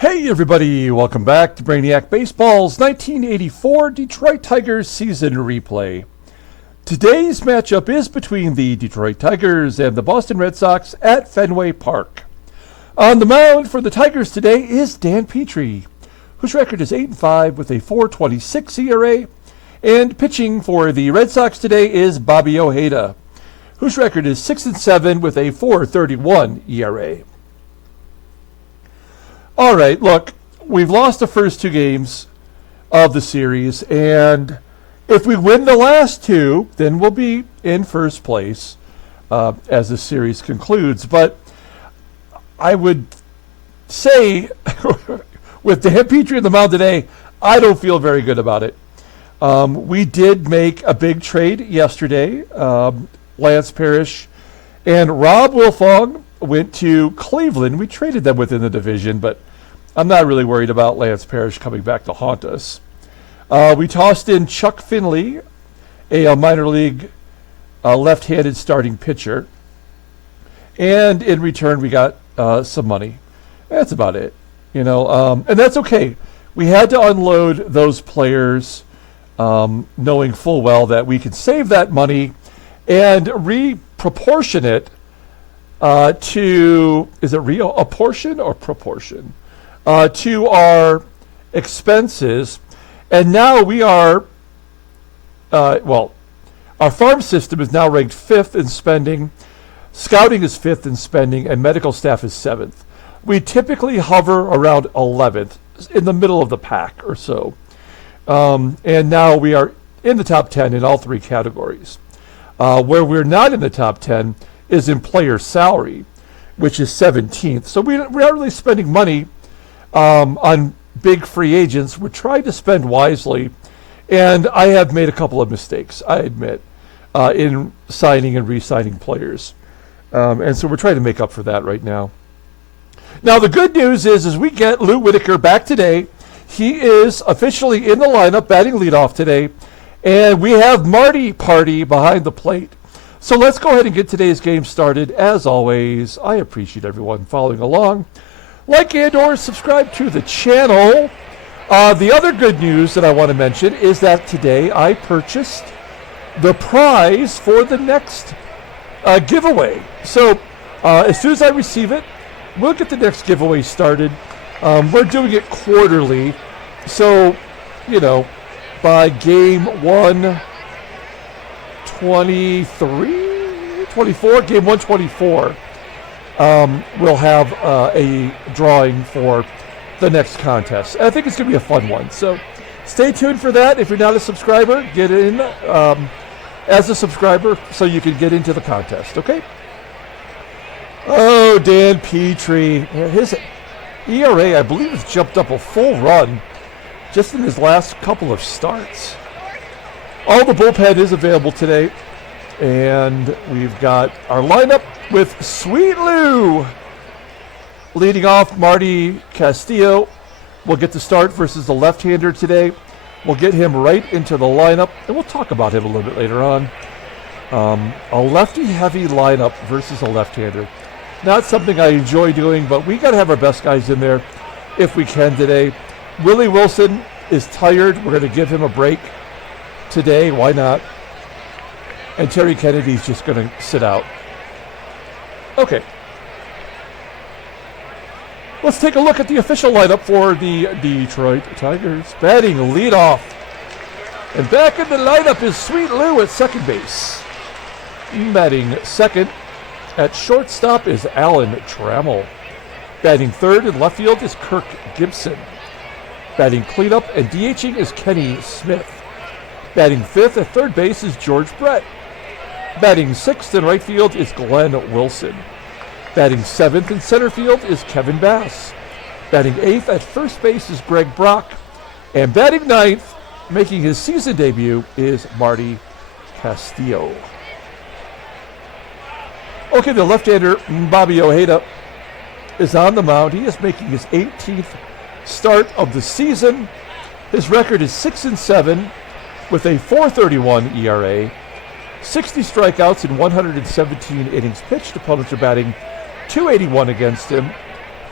Hey everybody, welcome back to Brainiac Baseball's 1984 Detroit Tigers season replay. Today's matchup is between the Detroit Tigers and the Boston Red Sox at Fenway Park. On the mound for the Tigers today is Dan Petry, whose record is 8-5 with a 4.26 ERA, and pitching for the Red Sox today is Bobby Ojeda, whose record is 6-7 with a 4.31 ERA. All right, look, we've lost the first two games of the series, and if we win the last two, then we'll be in first place as the series concludes. But I would say, with Dan Petry on the mound today, I don't feel very good about it. We did make a big trade yesterday. Lance Parrish and Rob Wilfong went to Cleveland. We traded them within the division, but I'm not really worried about Lance Parrish coming back to haunt us. We tossed in Chuck Finley, a minor league left-handed starting pitcher. And in return, we got some money. That's about it. And that's okay. We had to unload those players knowing full well that we could save that money and reproportion it to, is it a portion or proportion? To our expenses. And now we are, our farm system is now ranked 5th in spending, scouting is 5th in spending, and medical staff is 7th. We typically hover around 11th, in the middle of the pack or so. And now we are in the top 10 in all three categories. Where we're not in the top 10 is in player salary, which is 17th. So we aren't really spending money on big free agents. We're trying to spend wisely, and I have made a couple of mistakes, I admit, in signing and re-signing players. And so we're trying to make up for that right now. Now, the good news is we get Lou Whitaker back today. He is officially in the lineup, batting leadoff today, and we have Marty Party behind the plate. So let's go ahead and get today's game started. As always, I appreciate everyone following along. Like and or subscribe to the channel. The other good news that I want to mention is that today I purchased the prize for the next giveaway. So as soon as I receive it, we'll get the next giveaway started. We're doing it quarterly. So, by game 124, game 124, we'll have a drawing for the next contest. I think it's going to be a fun one. So stay tuned for that. If you're not a subscriber, get in as a subscriber so you can get into the contest, okay? Oh, Dan Petry. His ERA, I believe, has jumped up a full run just in his last couple of starts. All the bullpen is available today. And we've got our lineup with Sweet Lou leading off. Marty Castillo will get the start versus the left-hander today. We'll get him right into the lineup, and we'll talk about him a little bit later on. A lefty-heavy lineup versus a left-hander. Not something I enjoy doing, but we got to have our best guys in there if we can today. Willie Wilson is tired. We're going to give him a break today. Why not? And Terry Kennedy's just going to sit out. Okay. Let's take a look at the official lineup for the Detroit Tigers. Batting leadoff. And back in the lineup is Sweet Lou at second base. Batting second at shortstop is Alan Trammell. Batting third in left field is Kirk GIBSON. Batting cleanup and DHing is Kenny Smith. Batting fifth at third base is George Brett. Batting sixth in right field is Glenn Wilson. Batting seventh in center field is Kevin Bass. Batting eighth at first base is Greg Brock. And batting ninth, making his season debut, is Marty Castillo. Okay, the left-hander, Bobby Ojeda, is on the mound. He is making his 18th start of the season. His record is 6-7 with a 4.31 ERA. 60 strikeouts in 117 innings pitched. Opponents are batting .281 against him.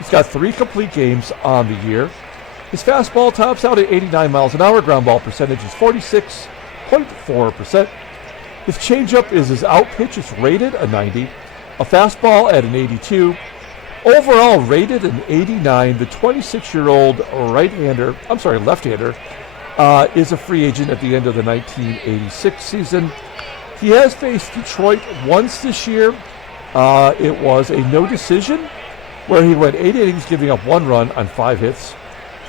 He's got 3 complete games on the year. His fastball tops out at 89 miles an hour. Ground ball percentage is 46.4%. His changeup is his out pitch. It's rated a 90. A fastball at an 82. Overall rated an 89. The 26-year-old left-hander, is a free agent at the end of the 1986 season. He has faced Detroit once this year. It was a no decision where he went 8 innings, giving up 1 run on 5 hits,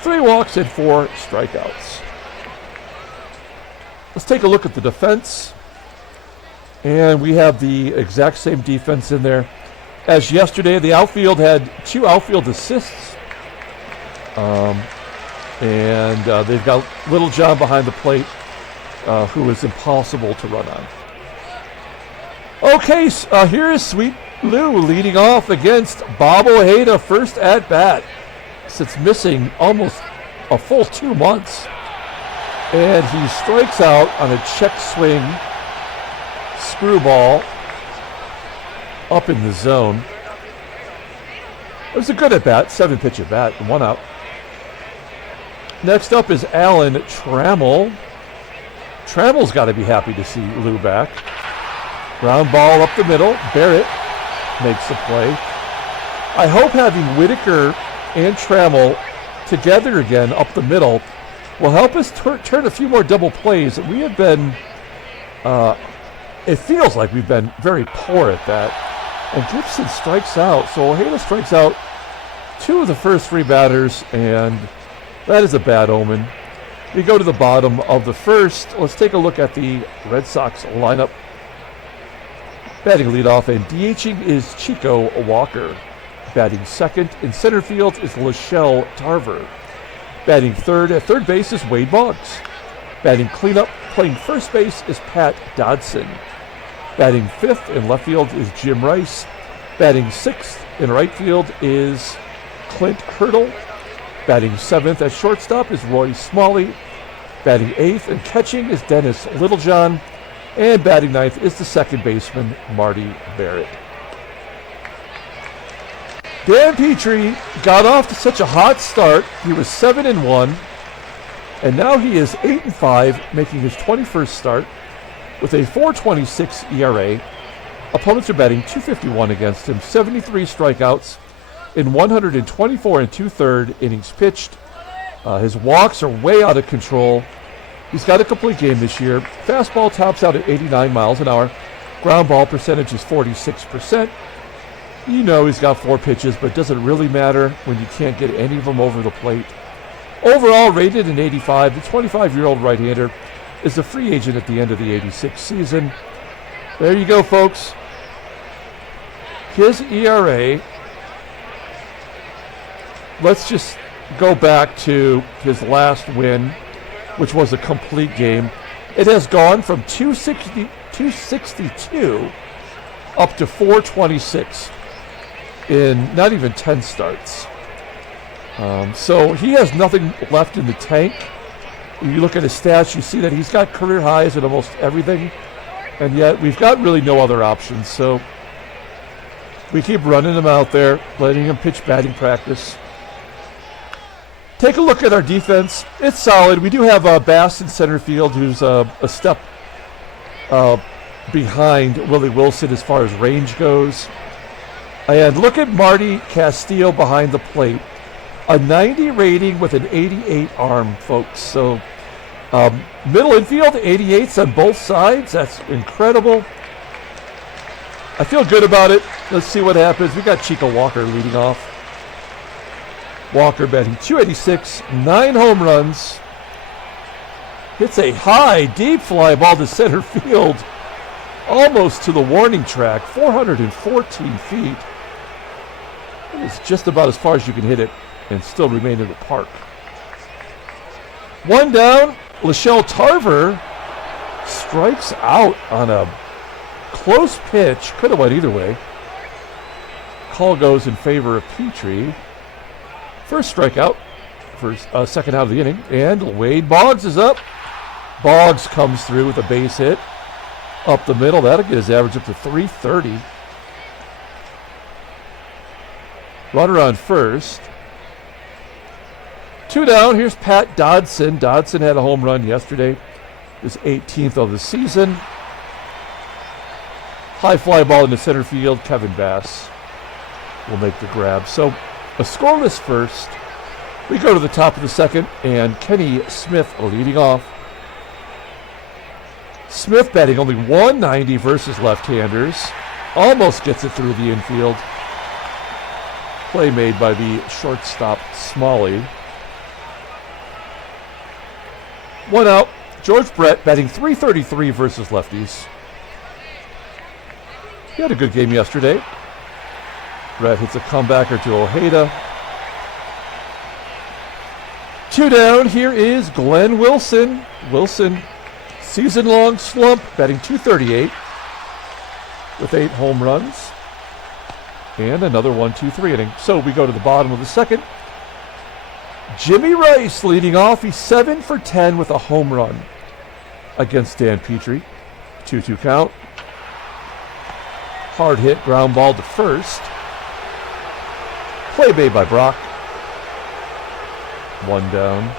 3 walks, and 4 strikeouts. Let's take a look at the defense. And we have the exact same defense in there as yesterday. The outfield had 2 outfield assists. And they've got Littlejohn behind the plate, who is impossible to run on. Okay, here is Sweet Lou leading off against Bob Ojeda, first at bat since missing almost a full 2 months. And he strikes out on a check swing screwball up in the zone. It was a good at bat, 7-pitch at bat, 1 out. Next up is Alan Trammell. Trammell's got to be happy to see Lou back. Ground ball up the middle. Barrett makes the play. I hope having Whitaker and Trammell together again up the middle will help us turn a few more double plays. We have been, it feels like we've been very poor at that. And GIBSON strikes out. So Ojeda strikes out 2 of the first 3 batters, and that is a bad omen. We go to the bottom of the first. Let's take a look at the Red Sox lineup. Batting leadoff and DHing is Chico Walker. Batting second in center field is Schelle Tarver. Batting third at third base is Wade Boggs. Batting cleanup, playing first base is Pat Dodson. Batting fifth in left field is Jim Rice. Batting sixth in right field is Clint Hurdle. Batting seventh at shortstop is Roy Smalley. Batting eighth and catching is Dennis Littlejohn. And batting ninth is the second baseman, Marty Barrett. Dan Petry got off to such a hot start. He was 7-1, and now he is 8-5, making his 21st start with a 4.26 ERA. Opponents are batting .251 against him, 73 strikeouts in 124 2/3 innings pitched. His walks are way out of control. He's got a complete game this year. Fastball tops out at 89 miles an hour. Ground ball percentage is 46%. You know he's got 4 pitches, but does it really matter when you can't get any of them over the plate? Overall rated an 85, the 25-year-old right-hander is a free agent at the end of the 86 season. There you go, folks. His ERA, let's just go back to his last win, which was a complete game. It has gone from 262 up to 426 in not even 10 starts. So he has nothing left in the tank. You look at his stats, you see that he's got career highs at almost everything, and yet we've got really no other options. So we keep running him out there, letting him pitch batting practice. Take a look at our defense. It's solid. We do have Bass in center field, who's a step behind Willie Wilson as far as range goes. And look at Marty Castillo behind the plate. A 90 rating with an 88 arm, folks. So middle infield, 88s on both sides. That's incredible. I feel good about it. Let's see what happens. We got Chico Walker leading off. Walker batting .286, 9 home runs. Hits a high, deep fly ball to center field, almost to the warning track, 414 feet. It's just about as far as you can hit it and still remain in the park. 1 down, Schelle Tarver strikes out on a close pitch. Could have went either way. Call goes in favor of Petry. First strikeout, second out of the inning, and Wade Boggs is up. Boggs comes through with a base hit up the middle. That'll get his average up to 330. Runner on first. 2 down. Here's Pat Dodson. Dodson had a home run yesterday. His 18th of the season. High fly ball into center field. Kevin Bass will make the grab. So a scoreless first. We go to the top of the second, and Kenny Smith leading off. Smith batting only 190 versus left-handers. Almost gets it through the infield. Play made by the shortstop, Smalley. 1 out. George Brett batting .333 versus lefties. He had a good game yesterday. Brett hits a comebacker to Ojeda. 2 down. Here is Glenn Wilson. Wilson, season-long slump, batting .238 with 8 home runs. And another 1-2-3 inning. So we go to the bottom of the second. Jimmy Rice leading off. He's 7 for 10 with a home run against Dan Petry. 2-2 count. Hard hit, ground ball to first. Play made by Brock. 1 down.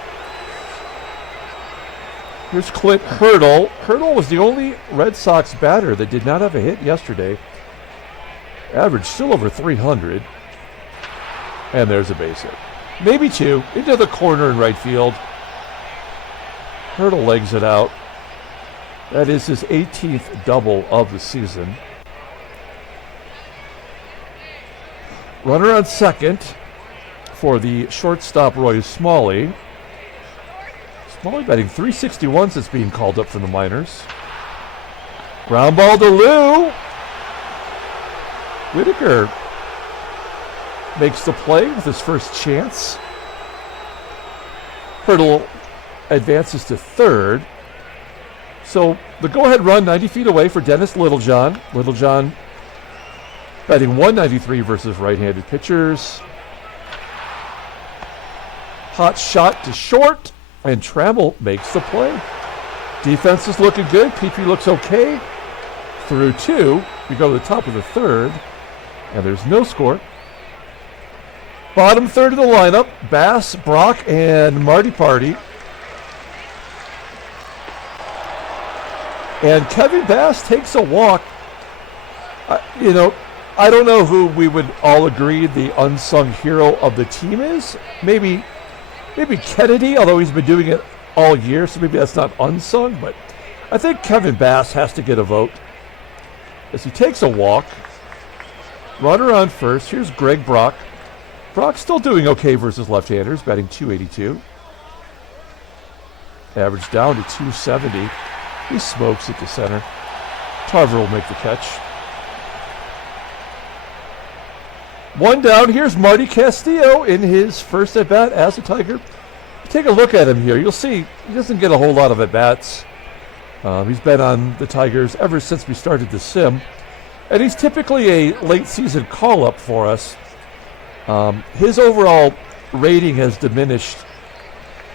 Here's Clint Hurdle. Hurdle was the only Red Sox batter that did not have a hit yesterday. Average still over 300. And there's a base hit. Maybe 2. Into the corner in right field. Hurdle legs it out. That is his 18th double of the season. Runner on second for the shortstop, Roy Smalley. Smalley batting .361 since being called up from the minors. Ground ball to Lou. Whitaker makes the play with his first chance. Hurdle advances to third. So the go-ahead run 90 feet away for Dennis Littlejohn. Littlejohn batting .193 versus right-handed pitchers. Hot shot to short, and Trammell makes the play. Defense is looking good. Petry looks okay. Through 2, we go to the top of the third, and there's no score. Bottom third of the lineup, Bass, Brock, and Marty Party. And Kevin Bass takes a walk. I don't know who we would all agree the unsung hero of the team is. Maybe Kennedy, although he's been doing it all year, so maybe that's not unsung, but I think Kevin Bass has to get a vote as he takes a walk. Runner on first. Here's Greg Brock. Brock still doing okay versus left-handers, batting .282. Average down to .270. He smokes it to center. Tarver will make the catch. 1 down. Here's Marty Castillo in his first at-bat as a Tiger. Take a look at him here. You'll see he doesn't get a whole lot of at-bats. He's been on the Tigers ever since we started the sim. And he's typically a late-season call-up for us. His overall rating has diminished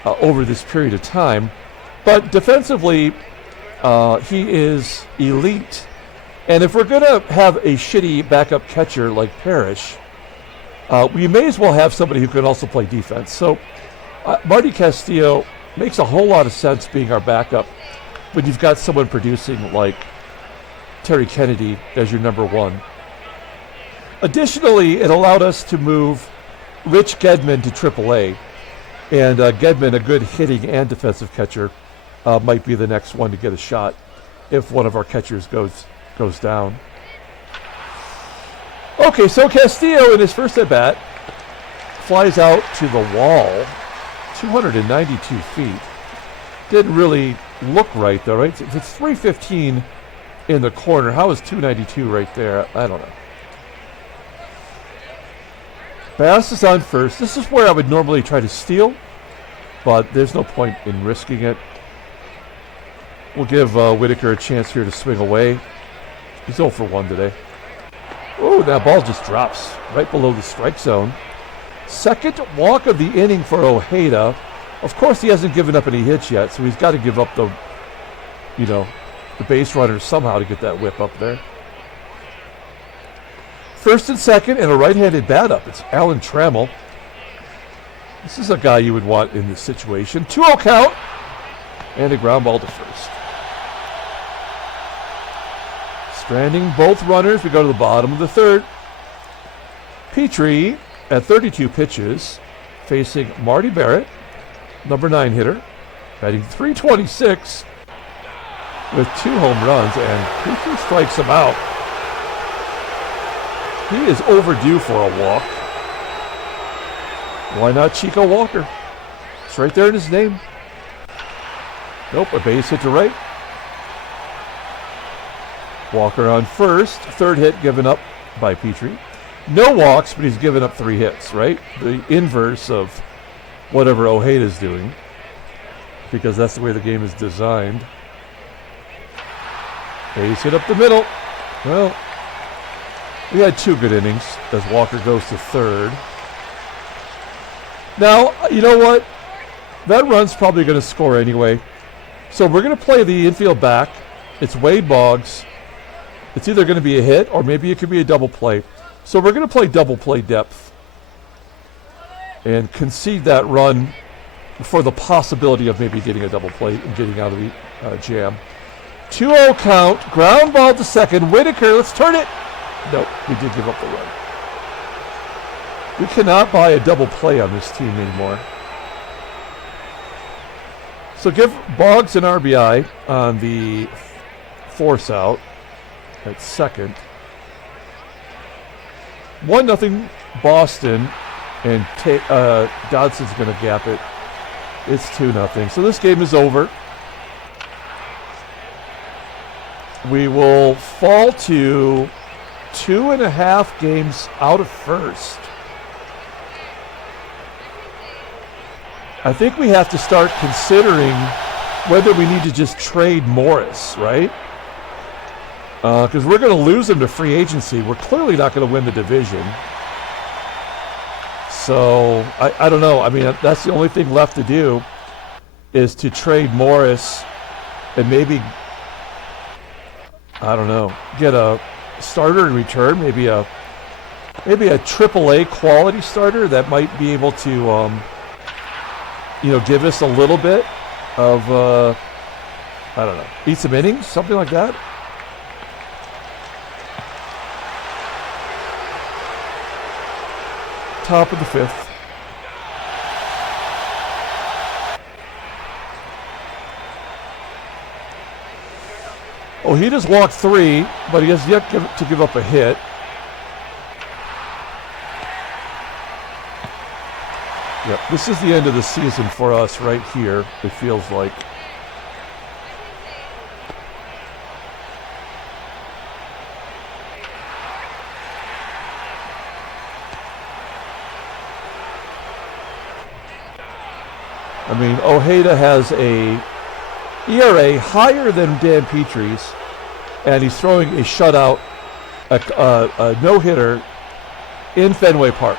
over this period of time. But defensively, he is elite. And if we're going to have a shitty backup catcher like Parrish, we may as well have somebody who can also play defense. So Marty Castillo makes a whole lot of sense being our backup when you've got someone producing like Terry Kennedy as your number 1. Additionally, it allowed us to move Rich Gedman to AAA. And Gedman, a good hitting and defensive catcher, might be the next one to get a shot if one of our catchers goes down. Okay, so Castillo in his first at-bat flies out to the wall, 292 feet. Didn't really look right, though, right? If it's 315 in the corner, how is 292 right there? I don't know. Bass is on first. This is where I would normally try to steal, but there's no point in risking it. We'll give Whitaker a chance here to swing away. He's 0 for 1 today. Oh, that ball just drops right below the strike zone. Second walk of the inning for Ojeda. Of course, he hasn't given up any hits yet, so he's got to give up the base runner somehow to get that whip up there. First and second, and a right-handed bat up. It's Alan Trammell. This is a guy you would want in this situation. 2-0 count, and a ground ball to first. Stranding both runners. We go to the bottom of the third. Petry at 32 pitches, facing Marty Barrett, number 9 hitter, batting .326 with 2 home runs, and Petry strikes him out. He is overdue for a walk. Why not Chico Walker? It's right there in his name. Nope, a base hit to right. Walker on first. Third hit given up by Petry. No walks, but he's given up 3 hits, right? The inverse of whatever Ojeda's doing, because that's the way the game is designed. Base hit up the middle. Well, we had 2 good innings as Walker goes to third. Now, you know what? That run's probably going to score anyway. So we're going to play the infield back. It's Wade Boggs. It's either going to be a hit or maybe it could be a double play. So we're going to play double play depth and concede that run for the possibility of maybe getting a double play and getting out of the jam. 2-0 count, ground ball to second. Whitaker, let's turn it. Nope, we did give up the run. We cannot buy a double play on this team anymore. So give Boggs an RBI on the force out at second. 1-0 Boston, and Dodson's going to gap it. It's 2-0. So this game is over. We will fall to 2.5 games out of first. I think we have to start considering whether we need to just trade Morris, right? Because we're going to lose him to free agency. We're clearly not going to win the division. So, I don't know. I mean, that's the only thing left to do is to trade Morris and maybe, I don't know, get a starter in return, maybe a AAA quality starter that might be able to, give us a little bit of, I don't know, eat some innings, something like that. Top of the 5th. Ojeda's walked 3, but he has yet to give up a hit. Yep, this is the end of the season for us right here, it feels like. I mean, Ojeda has a ERA higher than Dan Petry's, and he's throwing a shutout, a no-hitter in Fenway Park.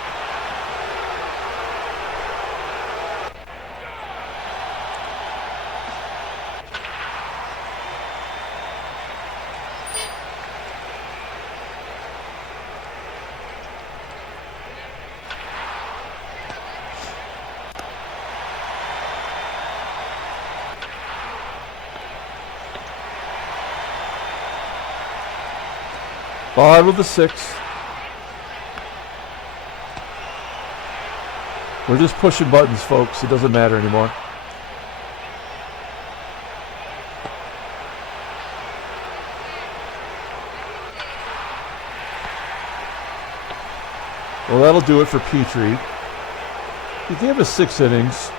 Bottom of the 6th. We're just pushing buttons, folks. It doesn't matter anymore. Well, that'll do it for Petry. He gave us 6 innings.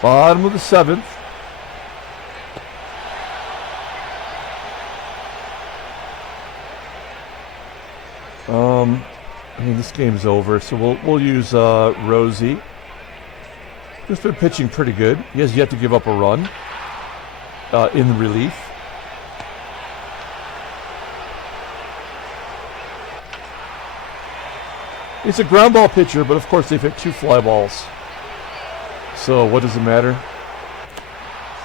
Bottom of the 7th. mean, this game's over, so we'll use Rosie, who's been pitching pretty good. He has yet to give up a run in relief. He's a ground ball pitcher, but of course they've hit 2 fly balls. So what does it matter?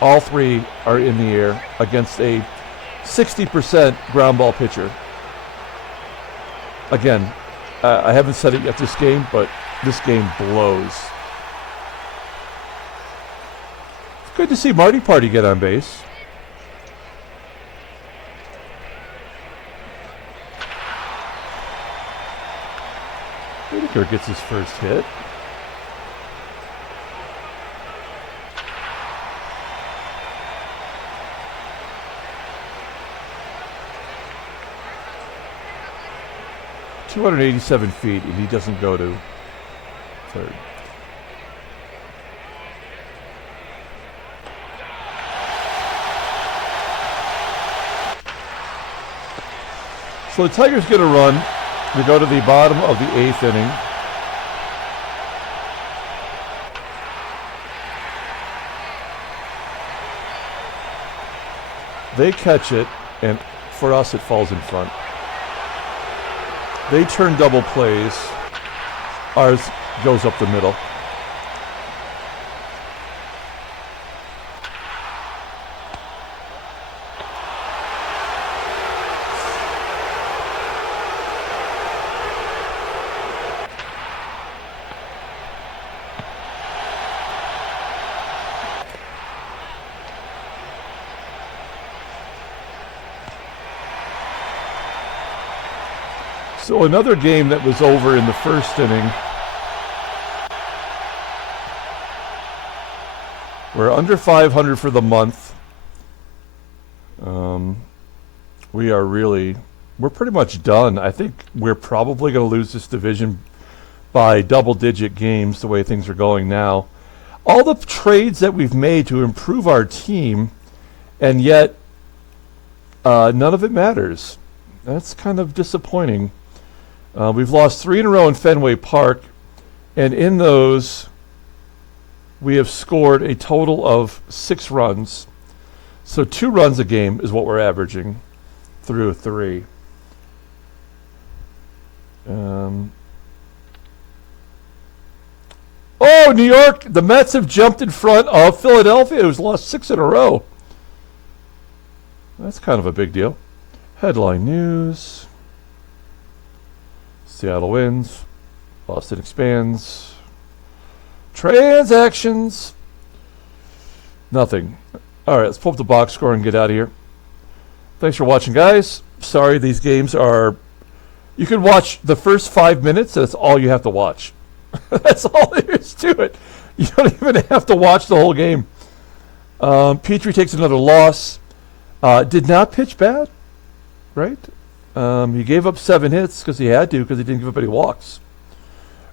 All 3 are in the air against a 60% ground ball pitcher. Again, I haven't said it yet this game, but this game blows. It's good to see Marty Party get on base. Kirk gets his first hit. ...287 feet, and he doesn't go to third. So the Tigers get a run. We go to the bottom of the 8th inning. They catch it, and for us it falls in front. They turn double plays. Ours goes up the middle. So another game that was over in the first inning. We're under 500 for the month. We're pretty much done. I think we're probably going to lose this division by double-digit games the way things are going now. All the trades that we've made to improve our team, and yet none of it matters. That's kind of disappointing. We've lost 3 in a row in Fenway Park, and in those, we have scored a total of 6 runs. So 2 runs a game is what we're averaging through 3. Oh, New York! The Mets have jumped in front of Philadelphia, who's lost 6 in a row. That's kind of a big deal. Headline news. Seattle wins. Boston expands. Transactions. Nothing. All right, let's pull up the box score and get out of here. Thanks for watching, guys. Sorry, these games are... You can watch the first 5 minutes, and that's all you have to watch. That's all there is to it. You don't even have to watch the whole game. Petry takes another loss. Did not pitch bad, right? He gave up 7 hits because he had to, because he didn't give up any walks.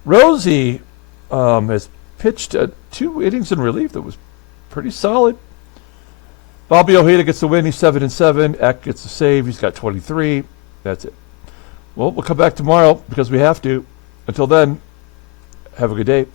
Rosie has pitched 2 innings in relief that was pretty solid. Bobby Ojeda gets the win. He's 7-7. Eck gets the save. He's got 23. That's it. Well, we'll come back tomorrow because we have to. Until then, have a good day.